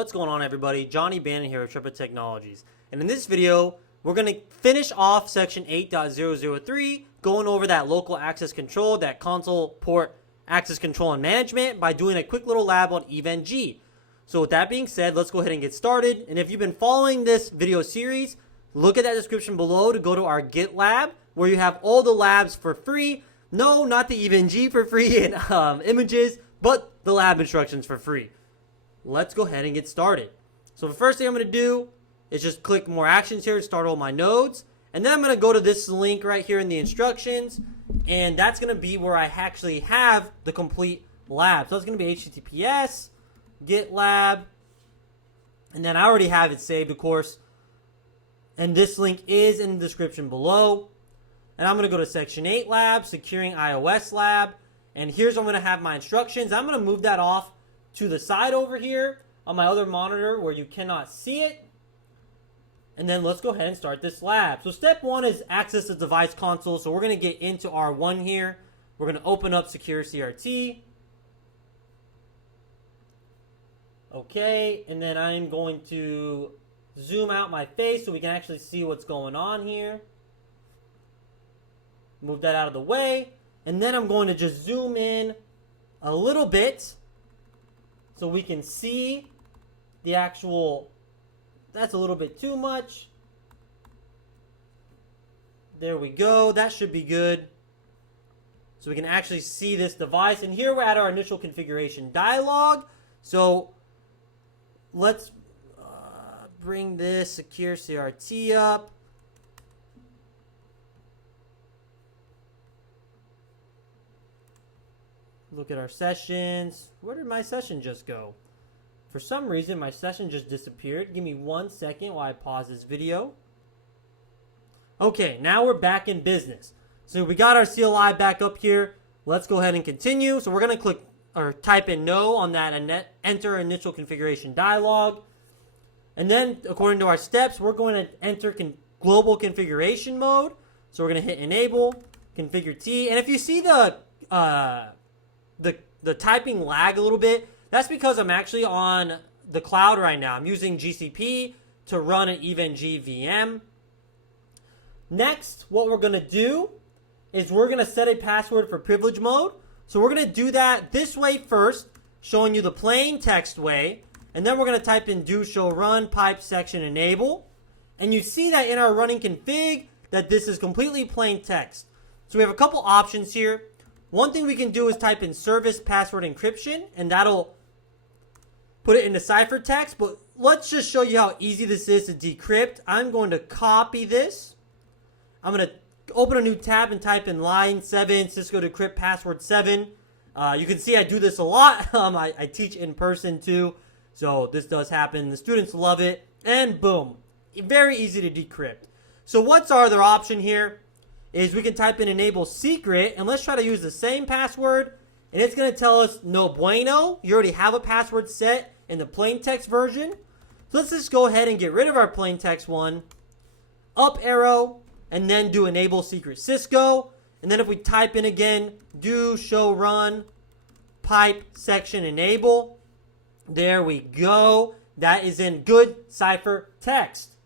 What's going on, everybody? Johnny Bannon here with Trepa Technologies. And in this video, we're going to finish off section 8.003, going over that local access control, that console port access control and management by doing a quick little lab on EVE-NG. So with that being said, let's go ahead and get started. And if you've been following this video series, look at that description below to go to our Git lab, where you have all the labs for free. No, not the EVE-NG for free in images, but the lab instructions for free. Let's go ahead and get started. So the first thing I'm going to do is just click more actions here to start all my nodes. And then I'm going to go to this link right here in the instructions. And that's going to be where I actually have the complete lab. So it's going to be HTTPS, Git lab. And then I already have it saved, of course. And this link is in the description below. And I'm going to go to section 8 lab, securing iOS lab. And here's where I'm going to have my instructions. I'm going to move that off to the side over here on my other monitor where you cannot see it. And then let's go ahead and start this lab. So step 1 is access the device console. So we're going to get into R1 here. We're going to open up Secure CRT. Okay, and then I'm going to zoom out my face so we can actually see what's going on here. Move that out of the way. And then I'm going to just zoom in a little bit so we can see the actual, that's a little bit too much. There we go. That should be good. So we can actually see this device. And here we're at our initial configuration dialog. So let's bring this Secure CRT up. Look at our sessions. Where did my session just go? For some reason, my session just disappeared. Give me 1 second while I pause this video. Okay, now we're back in business. So we got our CLI back up here. Let's go ahead and continue. So we're going to click or type in no on that enter initial configuration dialog. And then according to our steps, we're going to enter global configuration mode. So we're going to hit enable, configure T. And if you see the typing lag a little bit, that's because I'm actually on the cloud right now. I'm using GCP to run an EVE-NG VM. Next, what we're going to do is we're going to set a password for privilege mode. So we're going to do that this way first, showing you the plain text way. And then we're going to type in do show run pipe section enable. And you see that in our running config that this is completely plain text. So we have a couple options here. One thing we can do is type in service password encryption, and that'll put it into ciphertext. But let's just show you how easy this is to decrypt. I'm going to copy this. I'm going to open a new tab and type in line 7, Cisco decrypt password 7. You can see I do this a lot. I teach in person too, so this does happen. The students love it, and boom, very easy to decrypt. So what's our other option here? Is we can type in enable secret, and let's try to use the same password, and it's going to tell us no bueno. You already have a password set in the plain text version. So let's just go ahead and get rid of our plain text one, up arrow, and then do enable secret Cisco. And then if we type in again, do show run pipe section enable, there we go. That is in good cipher text.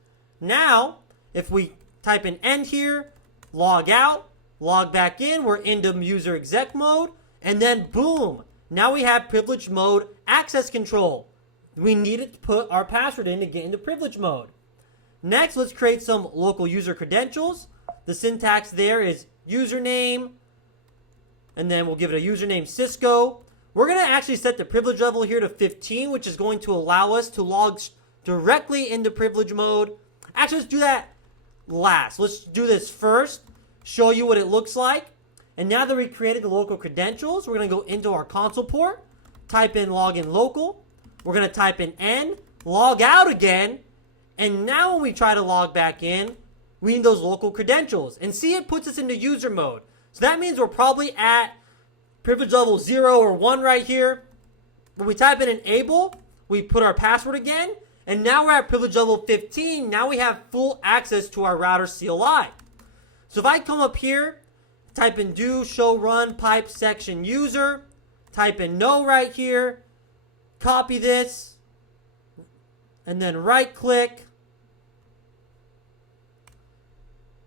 Now if we type in end here, log out, log back in, we're into user exec mode, and then boom, now we have privilege mode access control. We needed to put our password in to get into privilege mode. Next, let's create some local user credentials. The syntax there is username, and then we'll give it a username Cisco. We're going to actually set the privilege level here to 15, which is going to allow us to log directly into privilege mode. Actually, let's do that last. Let's do this first, show you what it looks like. And now that we created the local credentials, we're going to go into our console port, type in login local. We're going to type in N, log out again. And now when we try to log back in, we need those local credentials. And see, it puts us into user mode. So that means we're probably at privilege level 0 or 1 right here. When we type in enable, we put our password again. And now we're at privilege level 15. Now we have full access to our router CLI. So if I come up here, type in do show run pipe section user, type in no right here, copy this, and then right click.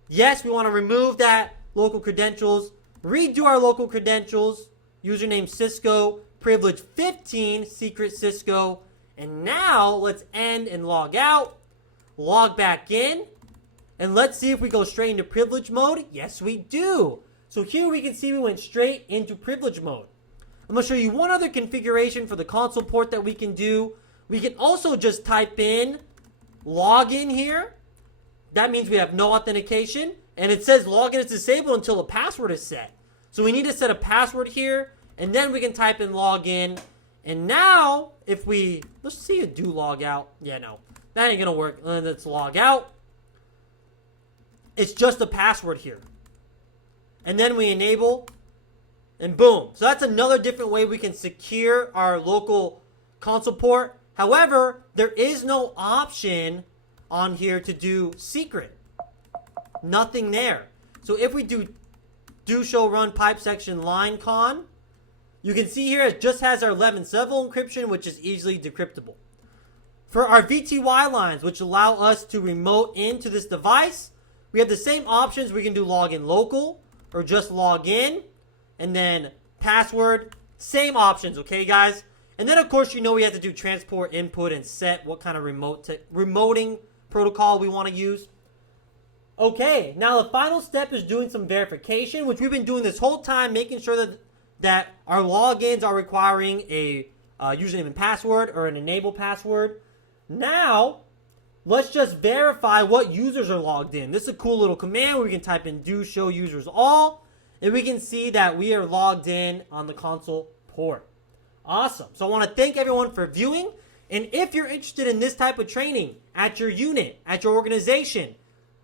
Yes, we want to remove that local credentials, redo our local credentials, username Cisco, privilege 15, secret Cisco, and now let's end and log out, log back in, and let's see if we go straight into privilege mode. Yes, we do. So here we can see we went straight into privilege mode. I'm going to show you one other configuration for the console port that we can do. We can also just type in login here. That means we have no authentication. And it says login is disabled until a password is set. So we need to set a password here. And then we can type in login. And now, if we, let's see a do log out. Yeah, no, that ain't going to work. Let's log out. It's just a password here. And then we enable. And boom. So that's another different way we can secure our local console port. However, there is no option on here to do secret. Nothing there. So if we do show run pipe section line con, you can see here it just has our 11th level encryption, which is easily decryptable. For our VTY lines, which allow us to remote into this device, we have the same options. We can do login local or just log in, and then password, same options, okay guys? And then of course you know we have to do transport input and set what kind of remoting protocol we want to use. Okay, now the final step is doing some verification, which we've been doing this whole time, making sure that our logins are requiring a username and password or an enable password. Now, let's just verify what users are logged in. This is a cool little command where we can type in do show users all, and we can see that we are logged in on the console port. Awesome. So I want to thank everyone for viewing. And if you're interested in this type of training at your unit, at your organization,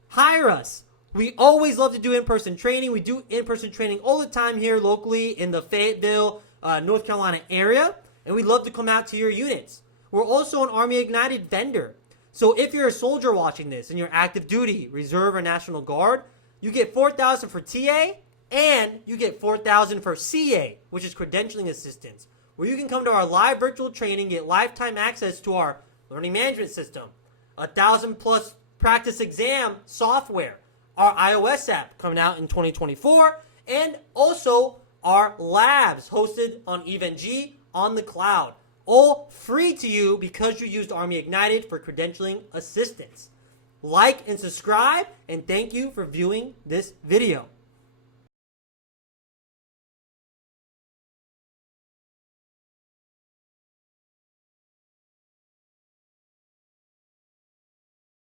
hire us. We always love to do in-person training. We do in-person training all the time here locally in the Fayetteville, North Carolina area. And we'd love to come out to your units. We're also an Army Ignited vendor. So if you're a soldier watching this and you're active duty, reserve, or National Guard, you get $4,000 for TA and you get $4,000 for CA, which is credentialing assistance, where you can come to our live virtual training, get lifetime access to our learning management system, 1,000+ practice exam software, our iOS app coming out in 2024, and also our labs hosted on EVE-NG on the cloud. All free to you because you used Army Ignited for credentialing assistance. Like and subscribe, and thank you for viewing this video.